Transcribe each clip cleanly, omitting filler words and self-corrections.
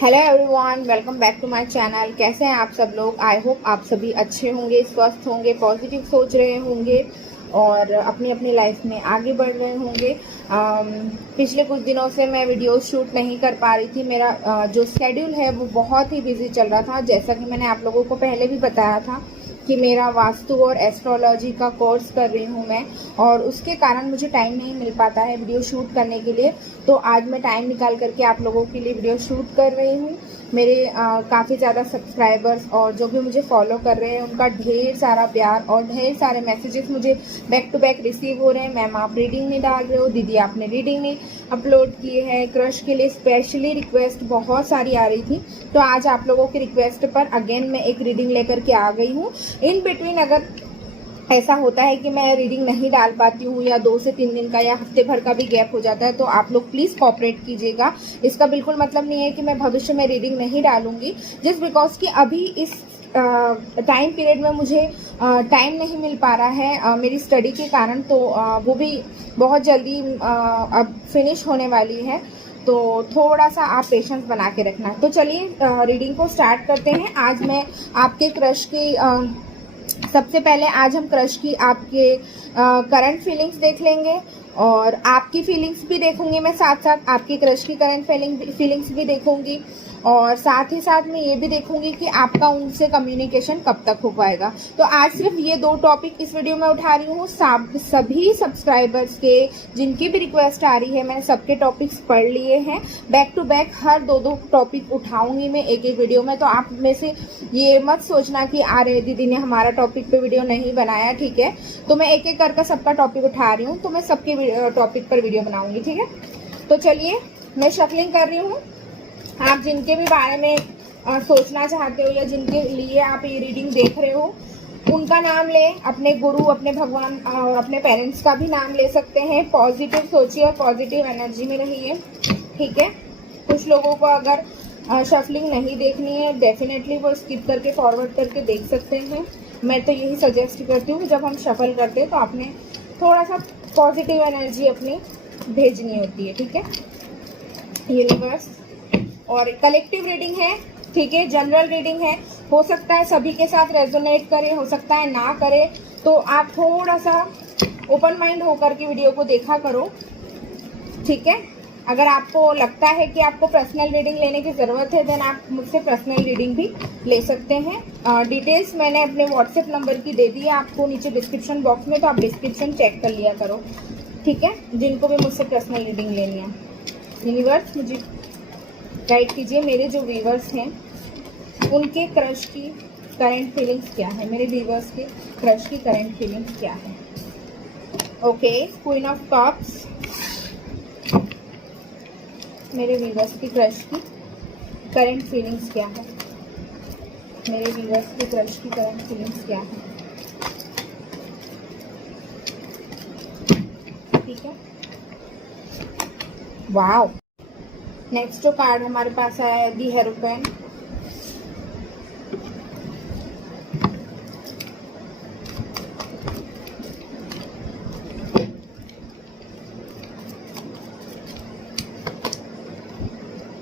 Hello everyone, welcome back to my channel. कैसे हैं आप सब लोग? आई होप आप सभी अच्छे होंगे, स्वस्थ होंगे, पॉजिटिव सोच रहे होंगे और अपनी अपनी लाइफ में आगे बढ़ रहे होंगे। पिछले कुछ दिनों से मैं वीडियो शूट नहीं कर पा रही थी। मेरा जो शेड्यूल है वो बहुत ही बिजी चल रहा था। जैसा कि मैंने आप लोगों को पहले भी बताया था कि मेरा वास्तु और एस्ट्रोलॉजी का कोर्स कर रही हूँ मैं, और उसके कारण मुझे टाइम नहीं मिल पाता है वीडियो शूट करने के लिए। तो आज मैं टाइम निकाल करके आप लोगों के लिए वीडियो शूट कर रही हूँ। मेरे काफ़ी ज़्यादा सब्सक्राइबर्स और जो भी मुझे फॉलो कर रहे हैं उनका ढेर सारा प्यार और ढेर सारे मैसेजेस मुझे बैक टू बैक रिसीव हो रहे हैं। मैम आप रीडिंग नहीं डाल रहे हो, दीदी आपने रीडिंग नहीं अपलोड की है। क्रश के लिए स्पेशली रिक्वेस्ट बहुत सारी आ रही थी, तो आज आप लोगों की रिक्वेस्ट पर अगेन मैं एक रीडिंग लेकर के आ गई हूँ। इन बिटवीन अगर ऐसा होता है कि मैं रीडिंग नहीं डाल पाती हूँ या 2 से 3 दिन का या हफ्ते भर का भी गैप हो जाता है, तो आप लोग प्लीज़ कोऑपरेट कीजिएगा। इसका बिल्कुल मतलब नहीं है कि मैं भविष्य में रीडिंग नहीं डालूंगी, जस्ट बिकॉज कि अभी इस टाइम पीरियड में मुझे टाइम नहीं मिल पा रहा है मेरी स्टडी के कारण। तो वो भी बहुत जल्दी अब फिनिश होने वाली है, तो थोड़ा सा आप पेशेंस बना के रखना। तो चलिए रीडिंग को स्टार्ट करते हैं। आज मैं आपके क्रश की सबसे पहले आज हम क्रश की आपके करंट फीलिंग्स देख लेंगे और आपकी फीलिंग्स भी देखूंगी मैं, साथ साथ आपकी क्रश की करंट फीलिंग्स भी देखूंगी, और साथ ही साथ मैं ये भी देखूंगी कि आपका उनसे कम्युनिकेशन कब तक हो पाएगा। तो आज सिर्फ ये 2 टॉपिक इस वीडियो में उठा रही हूँ। सभी सब्सक्राइबर्स के जिनकी भी रिक्वेस्ट आ रही है मैंने सबके टॉपिक्स पढ़ लिए हैं। बैक टू बैक हर 2 टॉपिक उठाऊंगी मैं एक एक वीडियो में। तो आप में से ये मत सोचना कि अरे दीदी ने हमारा टॉपिक पे वीडियो नहीं बनाया, ठीक है। तो मैं एक एक करके सबका टॉपिक उठा रही हूँ, तो मैं सबके टॉपिक पर वीडियो बनाऊंगी, ठीक है। तो चलिए मैं शफलिंग कर रही हूँ। आप जिनके भी बारे में सोचना चाहते हो या जिनके लिए आप ये रीडिंग देख रहे हो उनका नाम लें, अपने गुरु, अपने भगवान और अपने पेरेंट्स का भी नाम ले सकते हैं। पॉजिटिव सोचिए और पॉजिटिव एनर्जी में रहिए, ठीक है। कुछ लोगों को अगर शफलिंग नहीं देखनी है डेफिनेटली वो स्किप करके फॉरवर्ड करके देख सकते हैं। मैं तो यही सजेस्ट करती हूँ कि जब हम शफल करते हैं तो आपने थोड़ा सा पॉजिटिव एनर्जी अपनी भेजनी होती है, ठीक है। यूनिवर्स और कलेक्टिव रीडिंग है, ठीक है, जनरल रीडिंग है। हो सकता है सभी के साथ रेजोनेट करे, हो सकता है ना करे, तो आप थोड़ा सा ओपन माइंड होकर के वीडियो को देखा करो, ठीक है। अगर आपको लगता है कि आपको पर्सनल रीडिंग लेने की ज़रूरत है देन आप मुझसे पर्सनल रीडिंग भी ले सकते हैं। डिटेल्स मैंने अपने व्हाट्सएप नंबर की दे दी है आपको नीचे डिस्क्रिप्शन बॉक्स में, तो आप डिस्क्रिप्शन चेक कर लिया करो, ठीक है, जिनको भी मुझसे पर्सनल रीडिंग लेनी है। यूनिवर्स मुझे गाइड कीजिए, मेरे जो व्यूवर्स हैं उनके क्रश की करंट फीलिंग्स क्या है, मेरे व्यूवर्स के क्रश की करंट फीलिंग्स क्या है। ओके, क्वीन ऑफ कप्स, मेरे व्यूवर्स की क्रश की करंट फीलिंग्स क्या है, मेरे व्यूवर्स की क्रश की करंट फीलिंग्स क्या है, ठीक है। वाओ, नेक्स्ट जो कार्ड हमारे पास आया है the hierophant.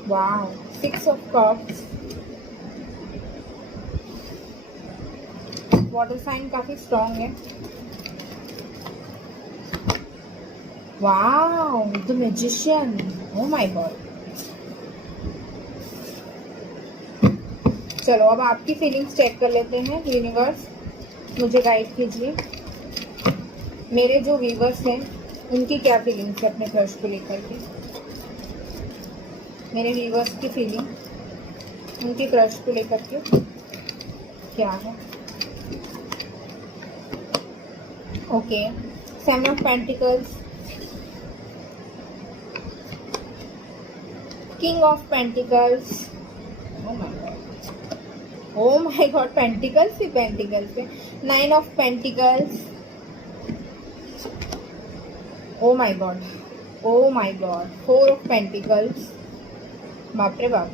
Wow, 6 of cups. Water sign काफी स्ट्रॉन्ग है। Wow, the magician, oh my god. चलो अब आपकी फीलिंग्स चेक कर लेते हैं। यूनिवर्स मुझे गाइड कीजिए, मेरे जो व्यूवर्स हैं उनकी क्या फीलिंग्स है अपने क्रश को लेकर के। मेरे व्यूवर्स की फीलिंग उनके क्रश को लेकर के क्या है। Okay, 7 of pentacles, king of pentacles, oh my god, pentacles ही पेंटिकल्स है। 9 of pentacles, oh my god, oh my god, 4 of pentacles, बाप रे बाप।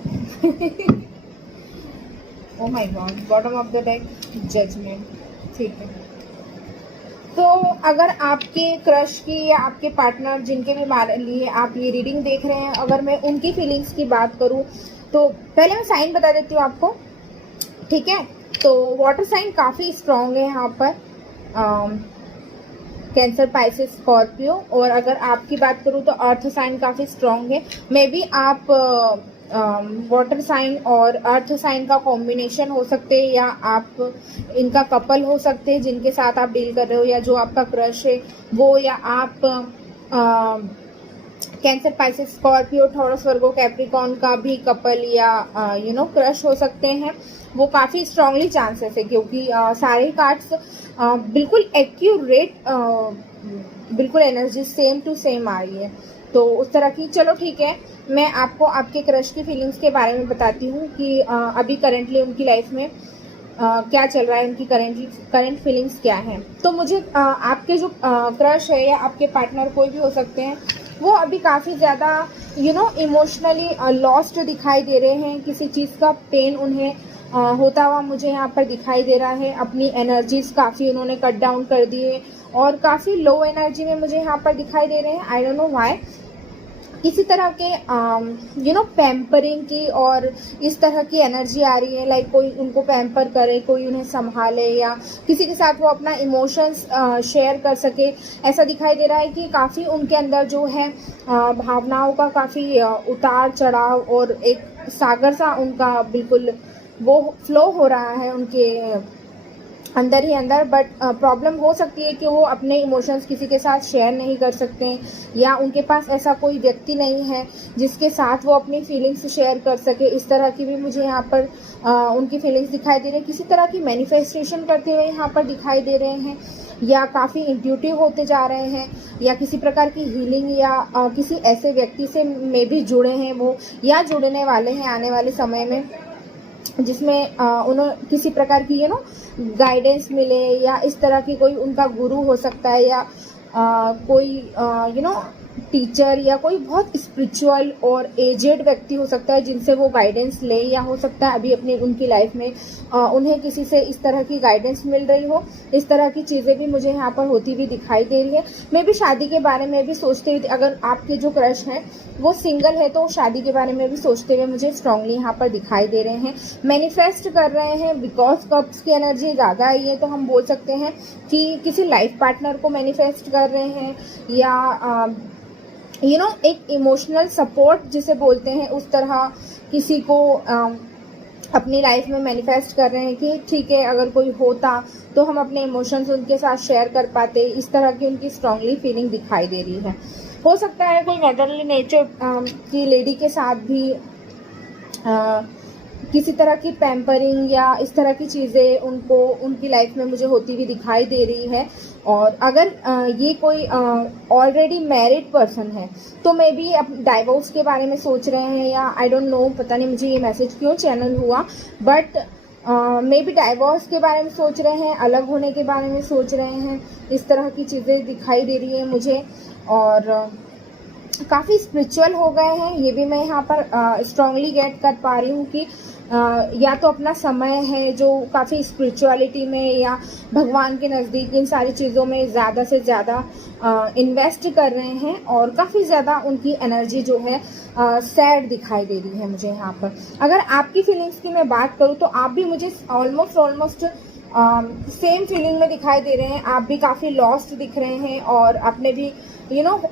Oh my god, bottom of the deck, judgement, ठीक है। तो अगर आपके क्रश की या आपके पार्टनर जिनके भी लिए आप ये रीडिंग देख रहे हैं, अगर मैं उनकी फीलिंग्स की बात करूं तो पहले मैं साइन बता देती हूँ आपको, ठीक है। तो वाटर साइन काफ़ी स्ट्रॉन्ग है यहाँ पर, कैंसर, पाइसेस, स्कॉर्पियो। और अगर आपकी बात करूँ तो अर्थ साइन काफ़ी स्ट्रॉन्ग है। मे बी आप वाटर साइन और अर्थ साइन का कॉम्बिनेशन हो सकते हैं, या आप इनका कपल हो सकते हैं जिनके साथ आप डील कर रहे हो, या जो आपका क्रश है वो, या आप कैंसर, पाइसेस, स्कॉर्पियो, टॉरस, वर्गो, कैप्रिकॉर्न का भी कपल या क्रश हो सकते हैं। वो काफ़ी स्ट्रांगली चांसेस है, क्योंकि सारे कार्ड्स बिल्कुल एक्यूरेट, बिल्कुल एनर्जी सेम टू सेम आ रही है। तो उस तरह की, चलो ठीक है, मैं आपको आपके क्रश की फीलिंग्स के बारे में बताती हूँ कि अभी करेंटली उनकी लाइफ में क्या चल रहा है, उनकी करंट फीलिंग्स क्या हैं। तो मुझे आपके जो क्रश है या आपके पार्टनर कोई भी हो सकते हैं, वो अभी काफ़ी ज़्यादा इमोशनली लॉस्ट दिखाई दे रहे हैं। किसी चीज़ का पेन उन्हें होता हुआ मुझे यहाँ पर दिखाई दे रहा है। अपनी एनर्जीज काफ़ी उन्होंने कट डाउन कर दी है और काफ़ी लो एनर्जी में मुझे यहाँ पर दिखाई दे रहे हैं। I don't know why. किसी तरह के पैम्परिंग की और इस तरह की एनर्जी आ रही है, लाइक कोई उनको पैम्पर करे, कोई उन्हें संभाले, या किसी के साथ वो अपना इमोशंस शेयर कर सके। ऐसा दिखाई दे रहा है कि काफ़ी उनके अंदर जो है भावनाओं का काफ़ी उतार चढ़ाव और एक सागर सा उनका बिल्कुल वो फ्लो हो रहा है उनके अंदर ही अंदर। बट प्रॉब्लम हो सकती है कि वो अपने इमोशंस किसी के साथ शेयर नहीं कर सकते हैं, या उनके पास ऐसा कोई व्यक्ति नहीं है जिसके साथ वो अपनी फीलिंग्स शेयर कर सके। इस तरह की भी मुझे यहाँ पर उनकी फीलिंग्स दिखाई दे रही है। किसी तरह की मैनिफेस्टेशन करते हुए यहाँ पर दिखाई दे रहे हैं, या काफ़ी इंट्यूटिव होते जा रहे हैं, या किसी प्रकार की हीलिंग या किसी ऐसे व्यक्ति से मे भी जुड़े हैं वो, या जुड़ने वाले हैं आने वाले समय में, जिसमें उन्हें किसी प्रकार की गाइडेंस मिले, या इस तरह की कोई उनका गुरु हो सकता है, या कोई टीचर, या कोई बहुत स्पिरिचुअल और एजेड व्यक्ति हो सकता है जिनसे वो गाइडेंस ले, या हो सकता है अभी अपनी उनकी लाइफ में उन्हें किसी से इस तरह की गाइडेंस मिल रही हो। इस तरह की चीज़ें भी मुझे यहाँ पर होती हुई दिखाई दे रही है। मैं भी शादी के बारे में भी सोचते हुए, अगर आपके जो क्रश हैं वो सिंगल है तो शादी के बारे में भी सोचते हुए मुझे स्ट्रांगली यहाँ पर दिखाई दे रहे हैं। मैनिफेस्ट कर रहे हैं, बिकॉज कप्स की एनर्जी ज़्यादा आई है, तो हम बोल सकते हैं कि किसी लाइफ पार्टनर को मैनिफेस्ट कर रहे हैं, या एक इमोशनल सपोर्ट जिसे बोलते हैं, उस तरह किसी को अपनी लाइफ में मैनिफेस्ट कर रहे हैं कि ठीक है, अगर कोई होता तो हम अपने इमोशंस उनके साथ शेयर कर पाते। इस तरह की उनकी स्ट्रांगली फीलिंग दिखाई दे रही है। हो सकता है कोई मदरली नेचर की लेडी के साथ भी किसी तरह की पैम्परिंग या इस तरह की चीज़ें उनको उनकी लाइफ में मुझे होती हुई दिखाई दे रही है। और अगर ये कोई ऑलरेडी मैरिड पर्सन है तो मे बी अब डाइवोर्स के बारे में सोच रहे हैं, या आई डोंट नो, पता नहीं मुझे ये मैसेज क्यों चैनल हुआ, बट मे बी डाइवोर्स के बारे में सोच रहे हैं, अलग होने के बारे में सोच रहे हैं। इस तरह की चीज़ें दिखाई दे रही है मुझे। और काफ़ी स्पिरिचुअल हो गए हैं, ये भी मैं यहाँ पर स्ट्रांगली गेट कर पा रही हूँ कि या तो अपना समय है जो काफ़ी स्पिरिचुअलिटी में या भगवान के नज़दीक इन सारी चीज़ों में ज़्यादा से ज़्यादा इन्वेस्ट कर रहे हैं, और काफ़ी ज़्यादा उनकी एनर्जी जो है सैड दिखाई दे रही है मुझे यहाँ पर। अगर आपकी फीलिंग्स की मैं बात करूँ तो आप भी मुझे ऑलमोस्ट सेम फीलिंग में दिखाई दे रहे हैं। आप भी काफ़ी लॉस्ट दिख रहे हैं, और आपने भी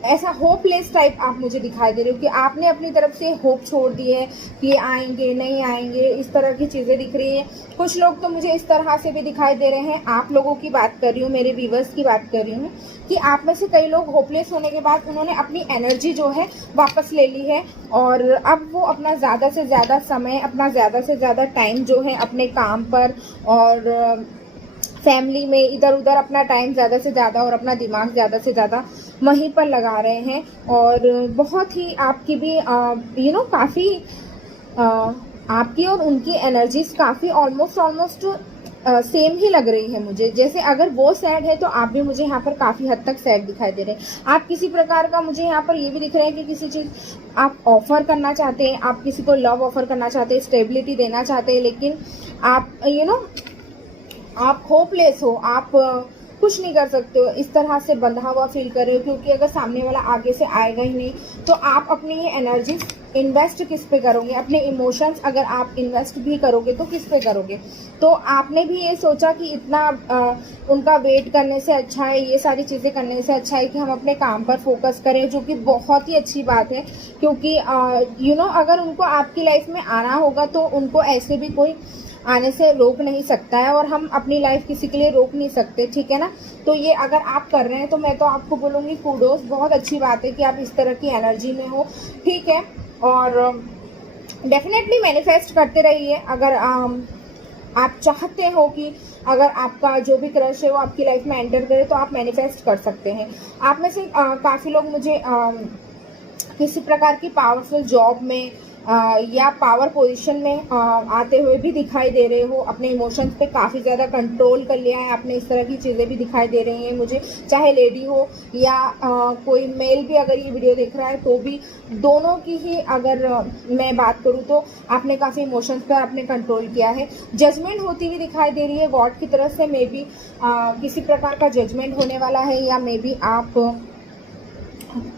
ऐसा होपलेस टाइप आप मुझे दिखाई दे रहे हो कि आपने अपनी तरफ से होप छोड़ दी है कि ये आएंगे नहीं आएंगे, इस तरह की चीज़ें दिख रही हैं। कुछ लोग तो मुझे इस तरह से भी दिखाई दे रहे हैं, आप लोगों की बात कर रही हूँ, मेरे व्यूवर्स की बात कर रही हूँ, कि आप में से कई लोग होपलेस होने के बाद उन्होंने अपनी एनर्जी जो है वापस ले ली है, और अब वो अपना ज़्यादा से ज़्यादा समय, अपना ज़्यादा से ज़्यादा टाइम जो है अपने काम पर और फैमिली में इधर उधर अपना टाइम ज़्यादा से ज़्यादा और अपना दिमाग ज़्यादा से ज़्यादा वहीं पर लगा रहे हैं। और बहुत ही आपकी भी काफ़ी आपकी और उनकी एनर्जीज काफ़ी ऑलमोस्ट सेम ही लग रही है मुझे। जैसे अगर वो सैड है तो आप भी मुझे यहाँ पर काफ़ी हद तक सैड दिखाई दे रहे हैं। आप किसी प्रकार का मुझे यहाँ पर ये भी दिख रहा है कि किसी चीज़ आप ऑफर करना चाहते हैं, आप किसी को लव ऑफर करना चाहते हैं, स्टेबिलिटी देना चाहते हैं, लेकिन आप आप होपलेस हो, आप कुछ नहीं कर सकते हो, इस तरह से बंधा हुआ फील कर रहे हो, क्योंकि अगर सामने वाला आगे से आएगा ही नहीं तो आप अपनी ये एनर्जी इन्वेस्ट किस पे करोगे? अपने इमोशंस अगर आप इन्वेस्ट भी करोगे तो किस पे करोगे? तो आपने भी ये सोचा कि इतना उनका वेट करने से अच्छा है, ये सारी चीज़ें करने से अच्छा है कि हम अपने काम पर फोकस करें, जो कि बहुत ही अच्छी बात है। क्योंकि अगर उनको आपकी लाइफ में आना होगा तो उनको ऐसे भी कोई आने से रोक नहीं सकता है, और हम अपनी लाइफ किसी के लिए रोक नहीं सकते, ठीक है ना। तो ये अगर आप कर रहे हैं तो मैं तो आपको बोलूँगी कूडोस, बहुत अच्छी बात है कि आप इस तरह की एनर्जी में हो, ठीक है। और डेफिनेटली मैनिफेस्ट करते रहिए। अगर आप चाहते हो कि अगर आपका जो भी क्रश है वो आपकी लाइफ में एंटर करे तो आप मैनिफेस्ट कर सकते हैं। आप में से काफ़ी लोग मुझे किसी प्रकार की पावरफुल जॉब में या पावर पोजीशन में आते हुए भी दिखाई दे रहे हो। अपने इमोशंस पे काफ़ी ज़्यादा कंट्रोल कर लिया है आपने, इस तरह की चीज़ें भी दिखाई दे रही हैं मुझे, चाहे लेडी हो या कोई मेल भी अगर ये वीडियो देख रहा है तो भी, दोनों की ही अगर मैं बात करूँ तो आपने काफ़ी इमोशंस पर आपने कंट्रोल किया है। जजमेंट होती हुई दिखाई दे रही है गॉड की तरफ से, मे बी किसी प्रकार का जजमेंट होने वाला है, या मे बी आप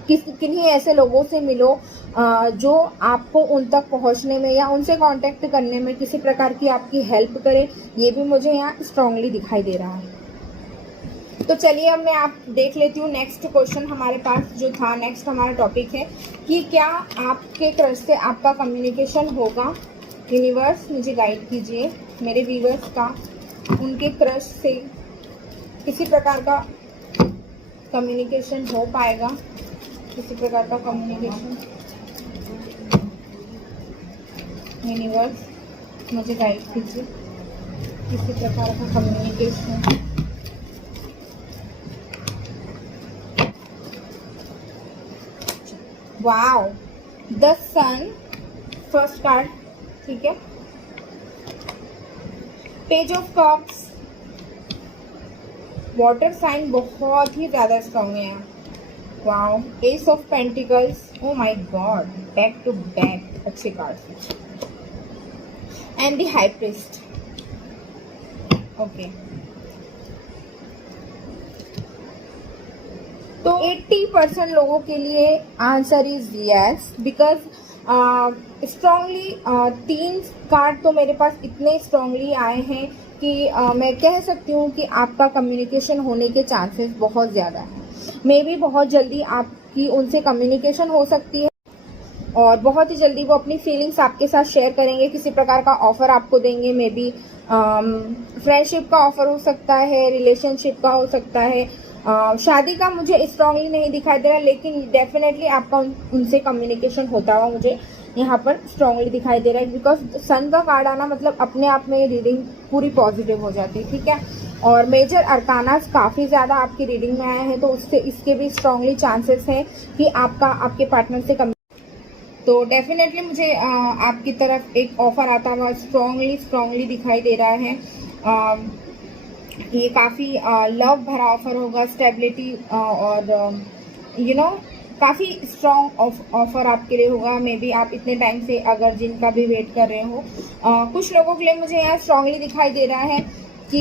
किन्हीं ऐसे लोगों से मिलो जो आपको उन तक पहुंचने में या उनसे कांटेक्ट करने में किसी प्रकार की आपकी हेल्प करे, ये भी मुझे यहाँ स्ट्रांगली दिखाई दे रहा है। तो चलिए अब मैं आप देख लेती हूँ नेक्स्ट क्वेश्चन हमारे पास जो था। नेक्स्ट हमारा टॉपिक है कि क्या आपके क्रश से आपका कम्युनिकेशन होगा? यूनिवर्स मुझे गाइड कीजिए, मेरे व्यूअर्स का उनके क्रश से किसी प्रकार का कम्युनिकेशन हो पाएगा, किसी प्रकार का कम्युनिकेशन। यूनिवर्स मुझे गाइड कीजिए, किसी प्रकार का communication. Wow, the sun first card, ठीक है। Page of cups, water sign बहुत ही ज़्यादा स्ट्रॉन्ग है। Wow, ace of pentacles, oh my god, back to back अच्छे card, and the high priest. Okay, तो 80% लोगों के लिए answer is yes, because strongly 3 card तो मेरे पास इतने स्ट्रांगली आए हैं कि मैं कह सकती हूँ कि आपका कम्युनिकेशन होने के चांसेस बहुत ज़्यादा हैं। मे बी बहुत जल्दी आपकी उनसे कम्युनिकेशन हो सकती है और बहुत ही जल्दी वो अपनी फीलिंग्स आपके साथ शेयर करेंगे, किसी प्रकार का ऑफर आपको देंगे। मे बी फ्रेंडशिप का ऑफर हो सकता है, रिलेशनशिप का हो सकता है, शादी का मुझे स्ट्रांगली नहीं दिखाई दे रहा, लेकिन डेफिनेटली आपका उनसे कम्युनिकेशन होता हुआ मुझे यहाँ पर स्ट्रांगली दिखाई दे रहा है। बिकॉज सन का कार्ड आना मतलब अपने आप में रीडिंग पूरी पॉजिटिव हो जाती है, ठीक है। और मेजर अरकानास काफ़ी ज़्यादा आपकी रीडिंग में आए हैं, तो उससे इसके भी स्ट्रांगली चांसेस हैं कि आपके पार्टनर से तो डेफिनेटली मुझे आपकी तरफ एक ऑफर आता हुआ स्ट्रांगली दिखाई दे रहा है। ये काफ़ी लव भरा ऑफर होगा, स्टेबिलिटी और काफ़ी स्ट्रॉन्ग ऑफर आपके लिए होगा। मे बी आप इतने टाइम से अगर जिनका भी वेट कर रहे हो, कुछ लोगों के लिए मुझे यहाँ स्ट्रांगली दिखाई दे रहा है कि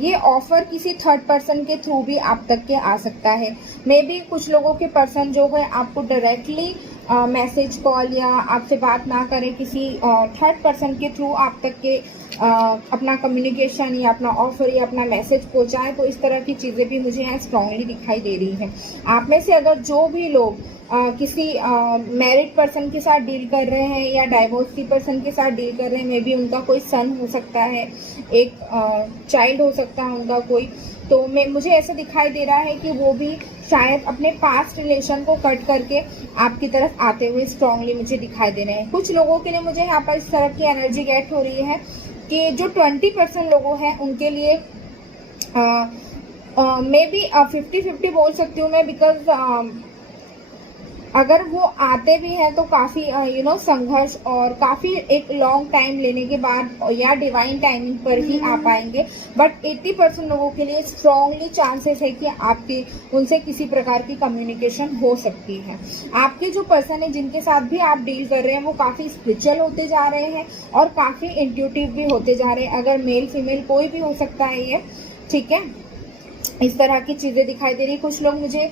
ये ऑफर किसी थर्ड पर्सन के थ्रू भी आप तक के आ सकता है। मे बी कुछ लोगों के पर्सन जो है आपको डायरेक्टली मैसेज कॉल या आपसे बात ना करें, किसी थर्ड पर्सन के थ्रू आप तक के अपना कम्युनिकेशन या अपना ऑफर या अपना मैसेज पहुंचाएं। तो इस तरह की चीज़ें भी मुझे यहाँ स्ट्रांगली दिखाई दे रही हैं। आप में से अगर जो भी लोग किसी मैरिड पर्सन के साथ डील कर रहे हैं या डाइवोर्सी पर्सन के साथ डील कर रहे हैं, मे बी उनका कोई सन हो सकता है, एक चाइल्ड हो सकता है उनका कोई, तो मुझे ऐसा दिखाई दे रहा है कि वो भी शायद अपने पास्ट रिलेशन को कट करके आपकी तरफ आते हुए स्ट्रांगली मुझे दिखाई दे रहे हैं। कुछ लोगों के लिए मुझे यहाँ पर इस तरह की एनर्जी गेट हो रही है कि जो 20% लोगों हैं उनके लिए मे बी 50-50 बोल सकती हूँ मैं, बिकॉज अगर वो आते भी हैं तो काफ़ी संघर्ष और काफ़ी एक लॉन्ग टाइम लेने के बाद या डिवाइन टाइमिंग पर ही आ पाएंगे। बट 80% लोगों के लिए स्ट्रांगली चांसेस है कि आपके उनसे किसी प्रकार की कम्युनिकेशन हो सकती है। आपके जो पर्सन है जिनके साथ भी आप डील कर रहे हैं वो काफ़ी स्पिरिचुअल होते जा रहे हैं और काफ़ी इंट्यूटिव भी होते जा रहे हैं। अगर मेल फीमेल कोई भी हो सकता है ये, ठीक है। इस तरह की चीज़ें दिखाई दे रही। कुछ लोग मुझे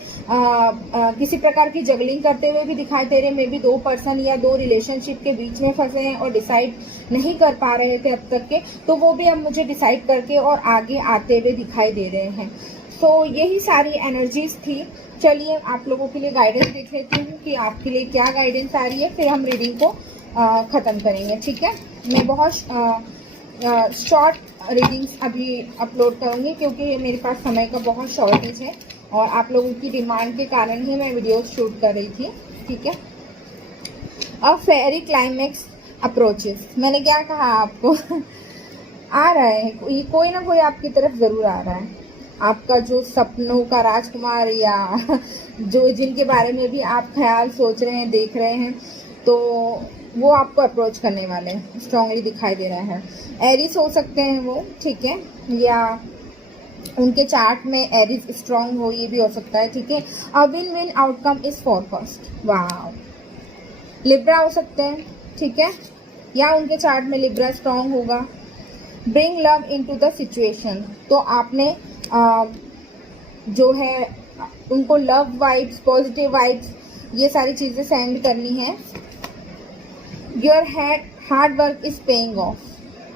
किसी प्रकार की जगलिंग करते हुए भी दिखाई दे रहे। मे बी 2 पर्सन या 2 रिलेशनशिप के बीच में फंसे हैं और डिसाइड नहीं कर पा रहे थे अब तक के, तो वो भी अब मुझे डिसाइड करके और आगे आते हुए दिखाई दे रहे हैं। सो यही सारी एनर्जीज थी। चलिए आप लोगों के लिए गाइडेंस देख लेती हूँ कि आपके लिए क्या गाइडेंस आ रही है, फिर हम रीडिंग को ख़त्म करेंगे, ठीक है। मैं बहुत शॉर्ट रीडिंग्स अभी अपलोड करूँगी क्योंकि मेरे पास समय का बहुत शॉर्टेज है और आप लोगों की डिमांड के कारण ही मैं वीडियो शूट कर रही थी, ठीक है। अ फेरी क्लाइमेक्स अप्रोचेस, मैंने क्या कहा आपको आ रहा है, कोई ना कोई आपकी तरफ ज़रूर आ रहा है। आपका जो सपनों का राजकुमार या जो जिनके बारे में भी आप ख्याल सोच रहे हैं, देख रहे हैं, तो वो आपको अप्रोच करने वाले हैं, स्ट्रांगली दिखाई दे रहा है। एरिस हो सकते हैं वो, ठीक है, या उनके चार्ट में एरिस स्ट्रांग हो, ये भी हो सकता है, ठीक है। A win win outcome is forecast, वाह। लिब्रा हो सकते हैं, ठीक है, या उनके चार्ट में लिब्रा स्ट्रांग होगा। Bring love into the situation, तो आपने जो है उनको लव वाइब्स, पॉजिटिव वाइब्स, ये सारी चीज़ें सेंड करनी है। Your hard work is paying off,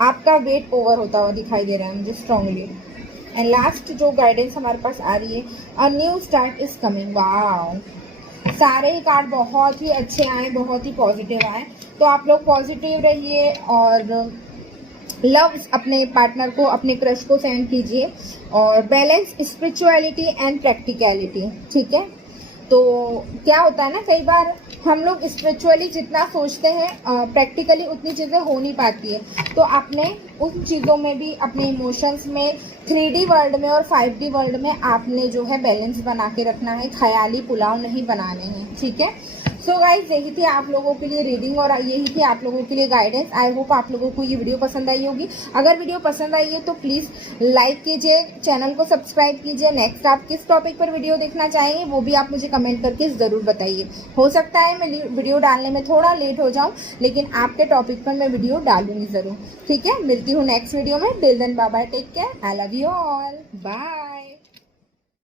आपका वेट ओवर होता हुआ दिखाई दे रहा है मुझे स्ट्रांगली। एंड लास्ट जो गाइडेंस हमारे पास आ रही है, a new start is coming, wow. सारे ही कार्ड बहुत ही अच्छे आए, बहुत ही पॉजिटिव आए, तो आप लोग पॉजिटिव रहिए और लव अपने पार्टनर को, अपने क्रश को सेंड कीजिए। और बैलेंस स्पिरिचुअलिटी एंड प्रैक्टिकलिटी, ठीक है। तो क्या होता है ना, कई बार हम लोग स्पिरिचुअली जितना सोचते हैं प्रैक्टिकली उतनी चीज़ें हो नहीं पाती है, तो आपने उन चीज़ों में भी, अपने इमोशंस में, 3D वर्ल्ड में और 5D वर्ल्ड में आपने जो है बैलेंस बना के रखना है, ख्याली पुलाव नहीं बनाने हैं, ठीक है। सो गाइज, यही थी आप लोगों के लिए रीडिंग और यही थी आप लोगों के लिए गाइडेंस। आई होप आप लोगों को ये वीडियो पसंद आई होगी। अगर वीडियो पसंद आई है तो प्लीज़ लाइक कीजिए, चैनल को सब्सक्राइब कीजिए। नेक्स्ट आप किस टॉपिक पर वीडियो देखना चाहेंगे वो भी आप मुझे कमेंट करके ज़रूर बताइए। हो सकता है मैं वीडियो डालने में थोड़ा लेट हो जाऊँ, लेकिन आपके टॉपिक पर मैं वीडियो डालूंगी ज़रूर, ठीक है। मिलती हूँ नेक्स्ट वीडियो में। Till then bye bye, take care, I love you all, bye.